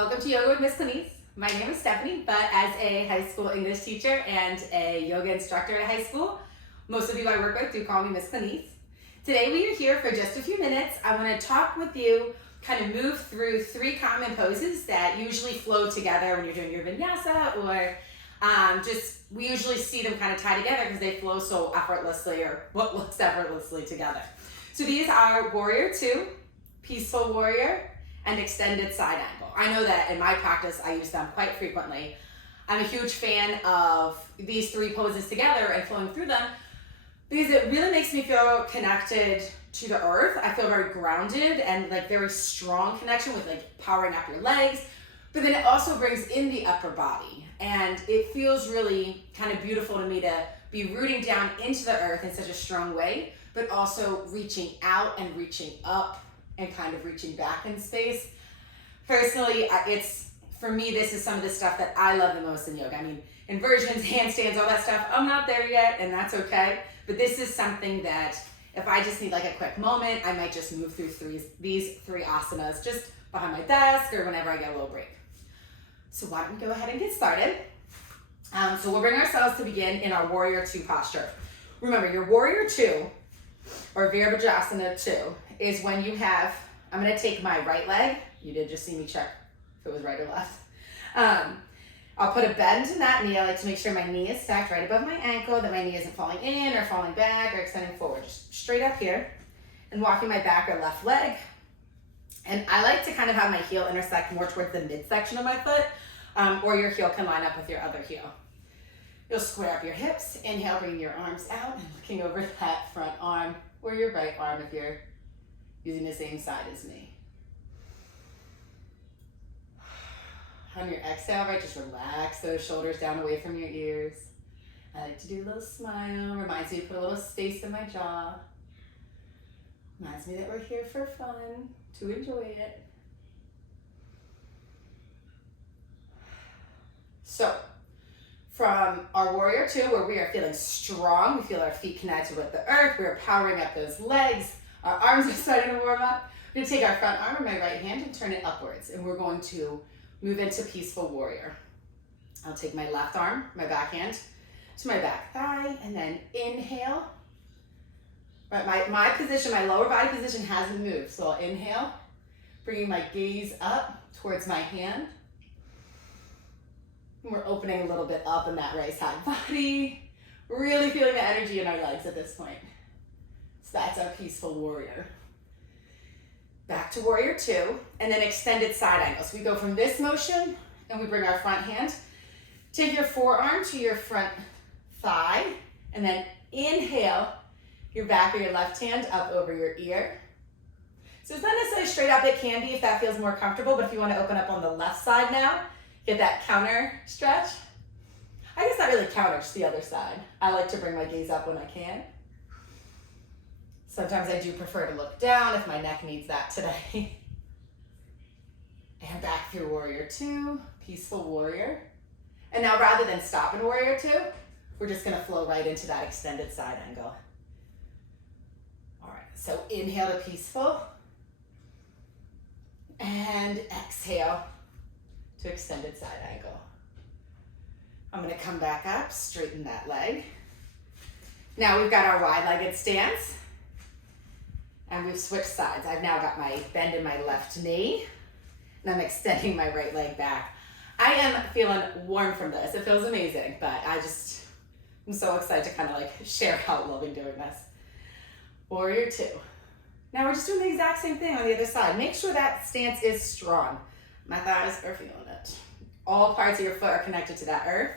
Welcome to Yoga with Miss Clenise. My name is Stephanie, but as a high school English teacher and a yoga instructor at high school, most of you I work with do call me Miss Clenise. Today we are here for just a few minutes. I want to talk with you, kind of move through three common poses that usually flow together when you're doing your vinyasa, or we usually see them kind of tie together because they flow so effortlessly, or what looks effortlessly together. So these are Warrior 2, Peaceful Warrior, and Extended Side Angle. I know that in my practice I use them quite frequently. I'm a huge fan of these three poses together and flowing through them because it really makes me feel connected to the earth. I feel very grounded and like very strong connection with like powering up your legs, but then it also brings in the upper body, and it feels really kind of beautiful to me to be rooting down into the earth in such a strong way, but also reaching out and reaching up and kind of reaching back in space. Personally, for me, this is some of the stuff that I love the most in yoga. I mean, inversions, handstands, all that stuff, I'm not there yet, and that's okay. But this is something that if I just need like a quick moment, I might just move through these three asanas just behind my desk or whenever I get a little break. So why don't we go ahead and get started? So we'll bring ourselves to begin in our Warrior 2 posture. Remember, your Warrior 2, or Virabhadrasana 2, is when you have, I'm gonna take my right leg, you did just see me check if it was right or left. I'll put a bend in that knee. I like to make sure my knee is stacked right above my ankle, that my knee isn't falling in or falling back or extending forward, just straight up here, and walking my back or left leg. And I like to kind of have my heel intersect more towards the midsection of my foot, or your heel can line up with your other heel. You'll square up your hips, inhale, bringing your arms out and looking over that front arm, or your right arm if you're using the same side as me. On your exhale, right, just relax those shoulders down away from your ears. I like to do a little smile, reminds me to put a little space in my jaw. Reminds me that we're here for fun, to enjoy it. So, from our Warrior 2, where we are feeling strong, we feel our feet connected with the earth, we're powering up those legs, our arms are starting to warm up. We're gonna take our front arm in my right hand and turn it upwards, and we're going to move into Peaceful Warrior. I'll take my left arm, my back hand, to my back thigh, and then inhale. Right, my position, my lower body position hasn't moved, so I'll inhale, bringing my gaze up towards my hand. And we're opening a little bit up in that right side body, really feeling the energy in our legs at this point. So that's our Peaceful Warrior. Back to Warrior 2, and then Extended Side Angle. So we go from this motion, and we bring our front hand. Take your forearm to your front thigh, and then inhale your back or your left hand up over your ear. So it's not necessarily straight up, it can be if that feels more comfortable, but if you want to open up on the left side now, get that counter stretch. I guess not really counter, just the other side. I like to bring my gaze up when I can. Sometimes I do prefer to look down if my neck needs that today. And back through Warrior 2, Peaceful Warrior. And now rather than stop in Warrior 2, we're just gonna flow right into that Extended Side Angle. All right, so inhale to Peaceful. And exhale to Extended Side Angle. I'm gonna come back up, straighten that leg. Now we've got our wide-legged stance. And we've switched sides. I've now got my bend in my left knee, and I'm extending my right leg back. I am feeling warm from this. It feels amazing, but I'm so excited to kind of like share how I'm loving doing this. Warrior 2. Now we're just doing the exact same thing on the other side. Make sure that stance is strong. My thighs are feeling it. All parts of your foot are connected to that earth.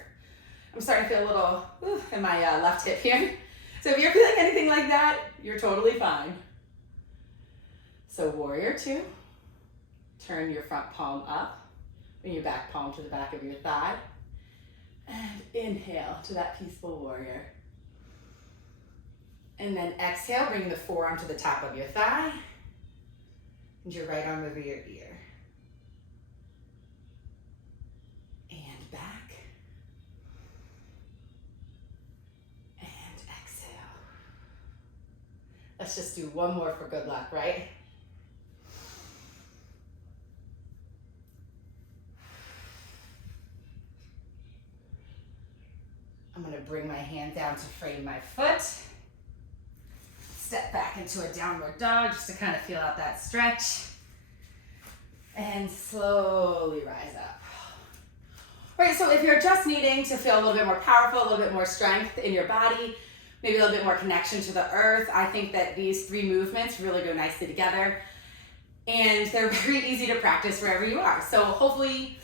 I'm starting to feel a little in my left hip here. So if you're feeling anything like that, you're totally fine. So Warrior 2, turn your front palm up, bring your back palm to the back of your thigh, and inhale to that Peaceful Warrior. And then exhale, bring the forearm to the top of your thigh, and your right arm over your ear. And back. And exhale. Let's just do one more for good luck, right? bring my hand down to frame my foot. Step back into a downward dog just to kind of feel out that stretch. And slowly rise up. All right, so if you're just needing to feel a little bit more powerful, a little bit more strength in your body, maybe a little bit more connection to the earth, I think that these 3 movements really go nicely together. And they're very easy to practice wherever you are. So hopefully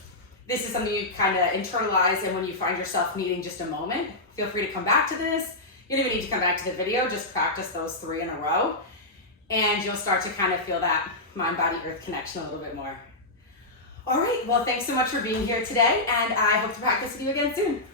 this is something you kind of internalize, and when you find yourself needing just a moment, feel free to come back to this. You don't even need to come back to the video, just practice those 3 in a row. And you'll start to kind of feel that mind-body-earth connection a little bit more. All right, well, thanks so much for being here today, and I hope to practice with you again soon.